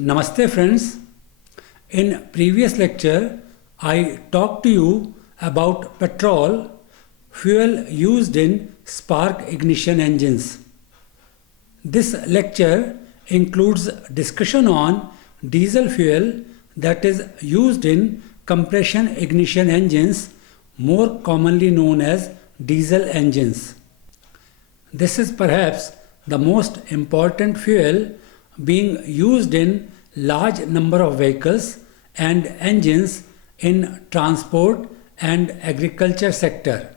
Namaste friends. In previous lecture, I talked to you about petrol, fuel used in spark ignition engines. This lecture includes discussion on diesel fuel that is used in compression ignition engines, more commonly known as diesel engines. This is perhaps the most important fuel being used in large number of vehicles and engines in transport and agriculture sector.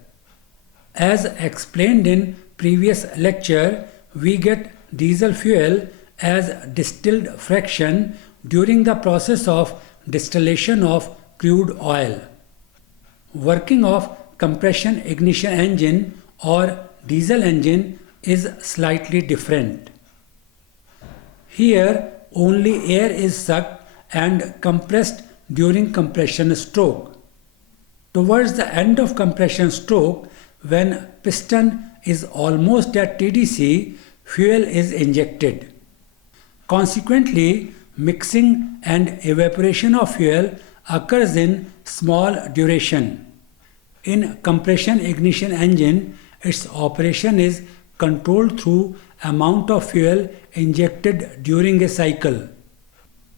As explained in previous lecture, we get diesel fuel as distilled fraction during the process of distillation of crude oil. Working of compression ignition engine or diesel engine is slightly different. Here only air is sucked and compressed during compression stroke. Towards the end of compression stroke, when piston is almost at TDC, fuel is injected. Consequently, mixing and evaporation of fuel occurs in small duration. In compression ignition engine, its operation is controlled through amount of fuel injected during a cycle.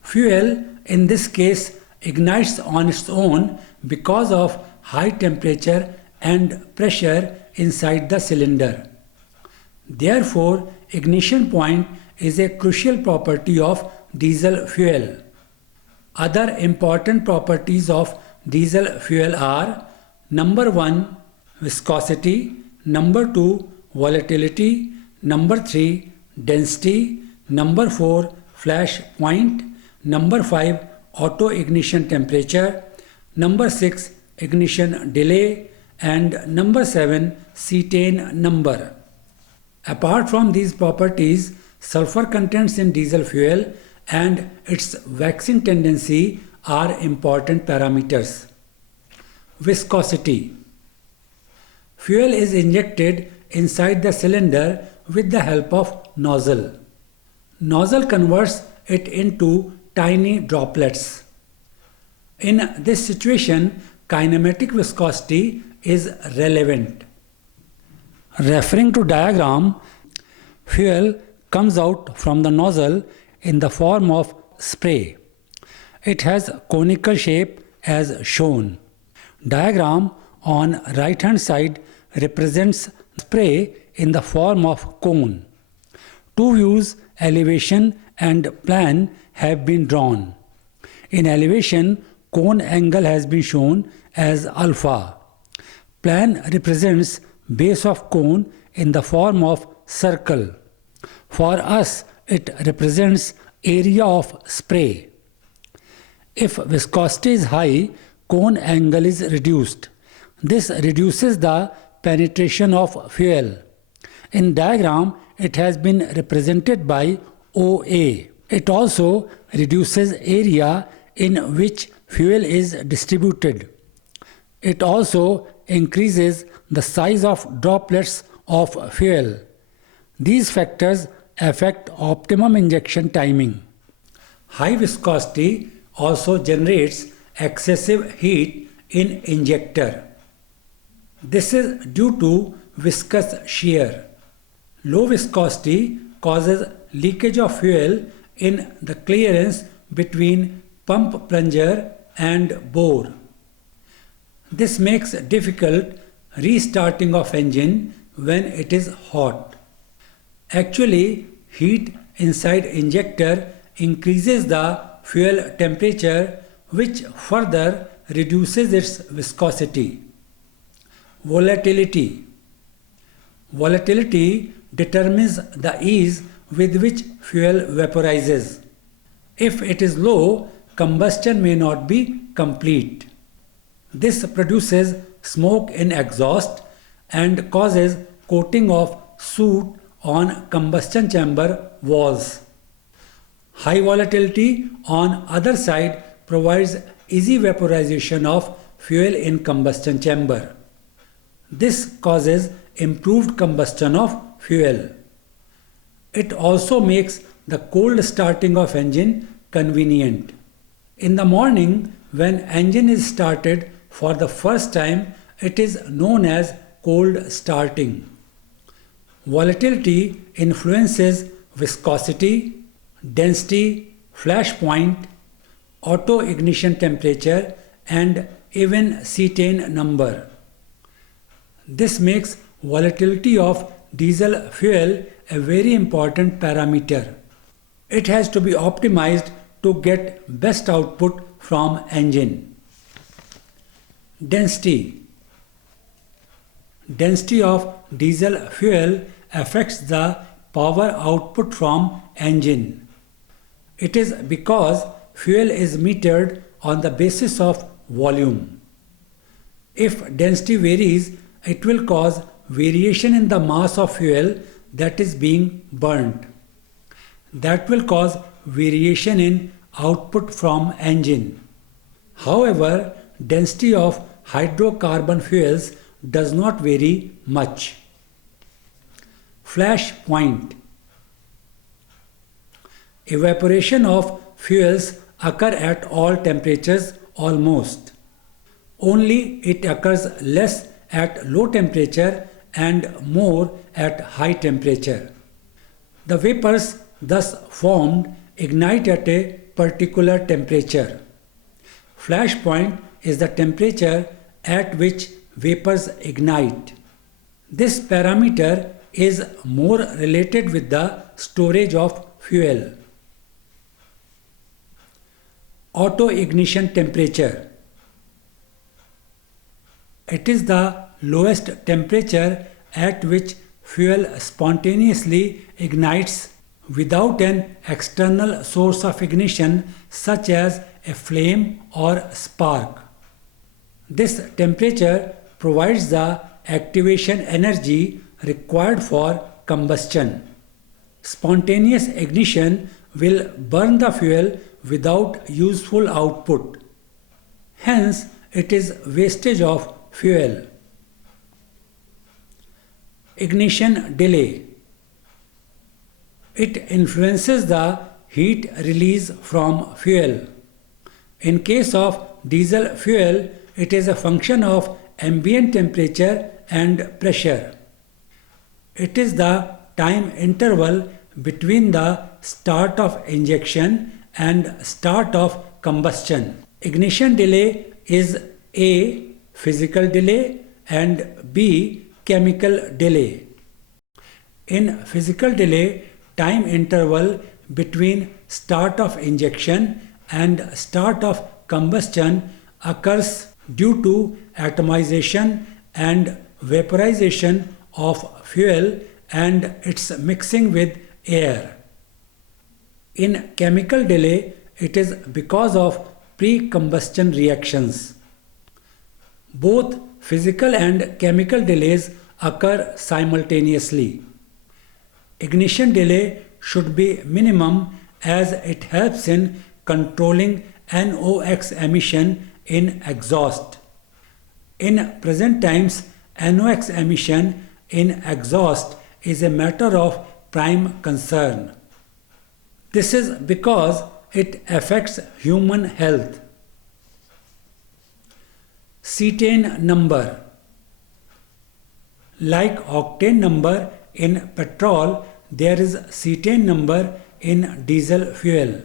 Fuel in this case ignites on its own because of high temperature and pressure inside the cylinder. Therefore, ignition point is a crucial property of diesel fuel. Other important properties of diesel fuel are: number 1, viscosity; number 2, volatility; number 3, density; number 4, flash point; number 5, auto ignition temperature; number 6, ignition delay; and number 7, cetane number. Apart from these properties, sulfur contents in diesel fuel and its waxing tendency are important parameters. Viscosity. Fuel is injected inside the cylinder with the help of nozzle. Nozzle converts it into tiny droplets. In this situation, kinematic viscosity is relevant. Referring to diagram, fuel comes out from the nozzle in the form of spray. It has conical shape as shown. Diagram on right hand side represents spray in the form of cone. Two views, elevation and plan, have been drawn. In elevation, cone angle has been shown as alpha. Plan represents base of cone in the form of circle. For us, it represents area of spray. If viscosity is high, cone angle is reduced. This reduces the penetration of fuel. In diagram, it has been represented by OA. It also reduces area in which fuel is distributed. It also increases the size of droplets of fuel. These factors affect optimum injection timing. High viscosity also generates excessive heat in injector. This is due to viscous shear. Low viscosity causes leakage of fuel in the clearance between pump plunger and bore. This makes difficult restarting of engine when it is hot. Actually, heat inside injector increases the fuel temperature, which further reduces its viscosity. Volatility. Volatility determines the ease with which fuel vaporizes. If it is low, combustion may not be complete. This produces smoke in exhaust and causes coating of soot on combustion chamber walls. High volatility on other side provides easy vaporization of fuel in combustion chamber. This causes improved combustion of fuel. It also makes the cold starting of engine convenient. In the morning, when engine is started for the first time, it is known as cold starting. Volatility influences viscosity, density, flash point, auto ignition temperature, and even cetane number. This makes volatility of diesel fuel a very important parameter. It has to be optimized to get best output from engine. Density. Density of diesel fuel affects the power output from engine. It is because fuel is metered on the basis of volume. If density varies, it will cause variation in the mass of fuel that is being burnt. That will cause variation in output from engine. However, density of hydrocarbon fuels does not vary much. Flash point. Evaporation of fuels occur at all temperatures almost. Only it occurs less at low temperature and more at high temperature. The vapors thus formed ignite at a particular temperature. Flash point is the temperature at which vapors ignite. This parameter is more related with the storage of fuel. Auto ignition temperature. It is the lowest temperature at which fuel spontaneously ignites without an external source of ignition such as a flame or spark. This temperature provides the activation energy required for combustion. Spontaneous ignition will burn the fuel without useful output. Hence, it is wastage of fuel. Ignition delay. It influences the heat release from fuel. In case of diesel fuel, it is a function of ambient temperature and pressure. It is the time interval between the start of injection and start of combustion. Ignition delay is A. Physical delay and B. Chemical delay. In physical delay, time interval between start of injection and start of combustion occurs due to atomization and vaporization of fuel and its mixing with air. In chemical delay, it is because of pre-combustion reactions. Both physical and chemical delays occur simultaneously. Ignition delay should be minimum as it helps in controlling NOx emission in exhaust. In present times, NOx emission in exhaust is a matter of prime concern. This is because it affects human health. Cetane number. Like octane number in petrol, there is cetane number in diesel fuel.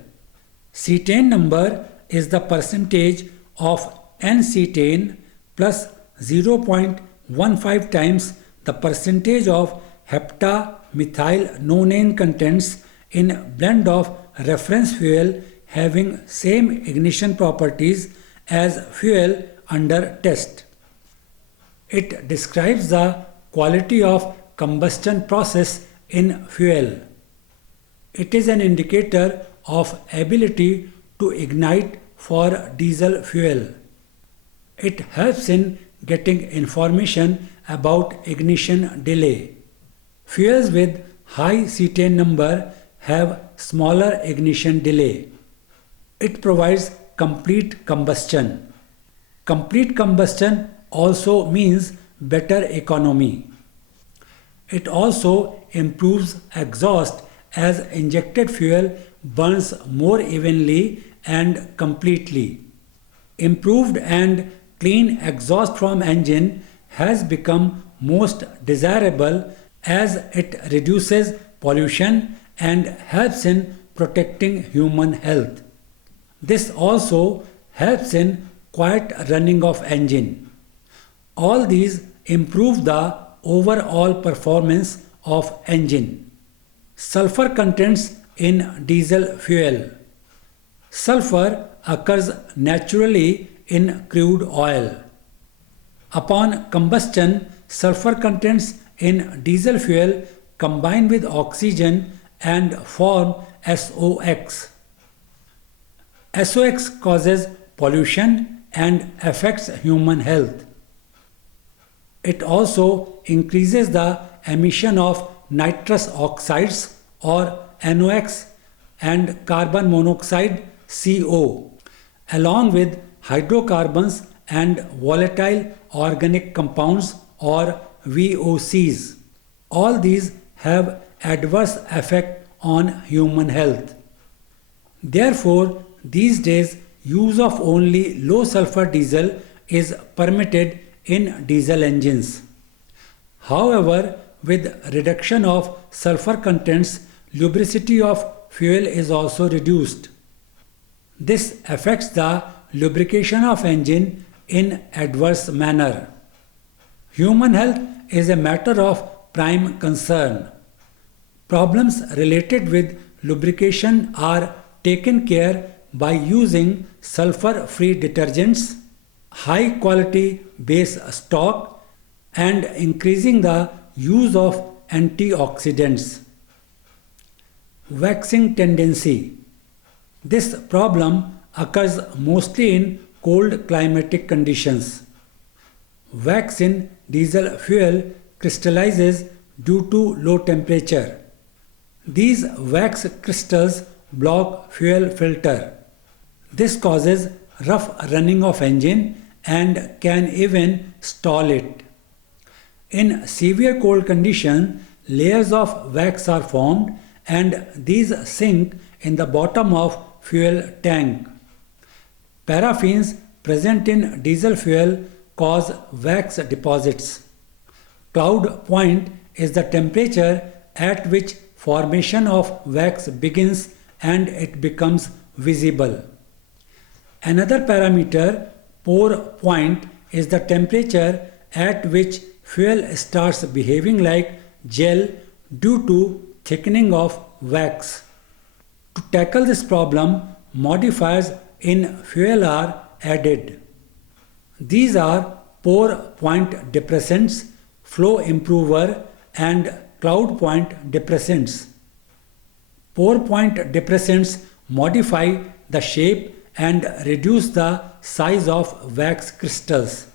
Cetane number is the percentage of N-cetane plus 0.15 times the percentage of heptamethyl-nonane contents in blend of reference fuel having same ignition properties as fuel under test. It describes the quality of combustion process in fuel. It is an indicator of ability to ignite for diesel fuel. It helps in getting information about ignition delay. Fuels with high cetane number have smaller ignition delay. It provides complete combustion. Complete combustion also means better economy. It also improves exhaust as injected fuel burns more evenly and completely. Improved and clean exhaust from engine has become most desirable as it reduces pollution and helps in protecting human health. This also helps in quiet running of engine. All these improve the overall performance of engine. Sulfur contents in diesel fuel. Sulfur occurs naturally in crude oil. Upon combustion, sulfur contents in diesel fuel combine with oxygen and form SOx. SOx causes pollution and affects human health. It also increases the emission of nitrous oxides or NOx and carbon monoxide CO, along with hydrocarbons and volatile organic compounds or VOCs. All these have adverse effect on human health. Therefore, these days use of only low sulfur diesel is permitted in diesel engines. However, with reduction of sulfur contents, lubricity of fuel is also reduced. This affects the lubrication of engine in adverse manner. Human health is a matter of prime concern. Problems related with lubrication are taken care by using sulfur-free detergents, high-quality base stock, and increasing the use of antioxidants. Waxing tendency. This problem occurs mostly in cold climatic conditions. Wax in diesel fuel crystallizes due to low temperature. These wax crystals block fuel filter. This causes rough running of engine and can even stall it. In severe cold condition, layers of wax are formed and these sink in the bottom of fuel tank. Paraffins present in diesel fuel cause wax deposits. Cloud point is the temperature at which formation of wax begins and it becomes visible. Another parameter, pour point, is the temperature at which fuel starts behaving like gel due to thickening of wax. To tackle this problem, modifiers in fuel are added. These are pour point depressants, flow improver, and cloud point depressants. Pour point depressants modify the shape and reduce the size of wax crystals.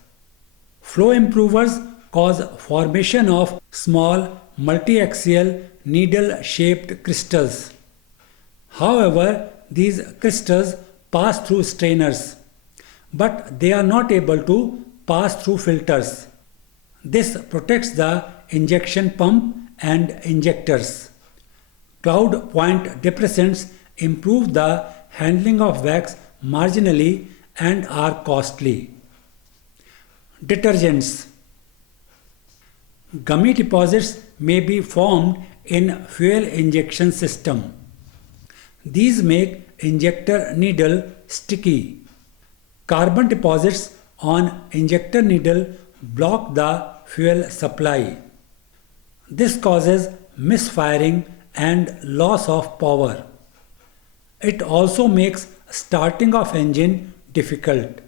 Flow improvers cause formation of small multi-axial needle-shaped crystals. However, these crystals pass through strainers, but they are not able to pass through filters. This protects the injection pump and injectors. Cloud point depressants improve the handling of wax marginally and are costly. Detergents. Gummy deposits may be formed in fuel injection system. These make injector needle sticky. Carbon deposits on injector needle block the fuel supply. This causes misfiring and loss of power. It also makes starting of engine difficult.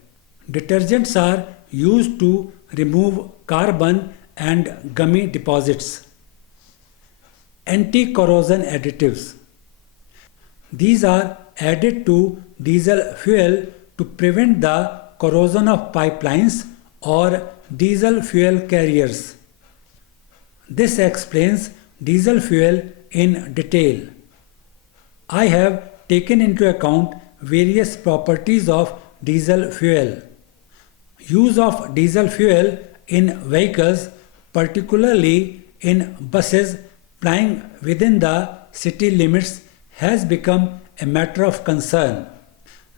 Detergents are used to remove carbon and gummy deposits. Anti-corrosion additives. These are added to diesel fuel to prevent the corrosion of pipelines or diesel fuel carriers. This explains diesel fuel in detail. I have taken into account various properties of diesel fuel. Use of diesel fuel in vehicles, particularly in buses plying within the city limits, has become a matter of concern.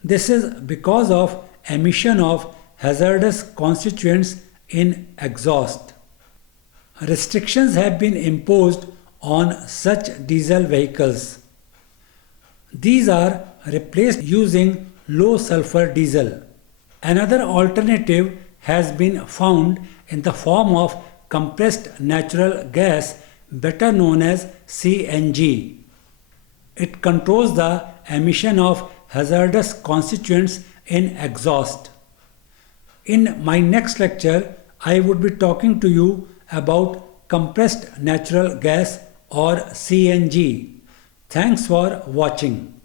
This is because of emission of hazardous constituents in exhaust. Restrictions have been imposed on such diesel vehicles. These are replaced using low sulfur diesel. Another alternative has been found in the form of compressed natural gas, better known as CNG. It controls the emission of hazardous constituents in exhaust. In my next lecture, I would be talking to you about compressed natural gas or CNG. Thanks for watching.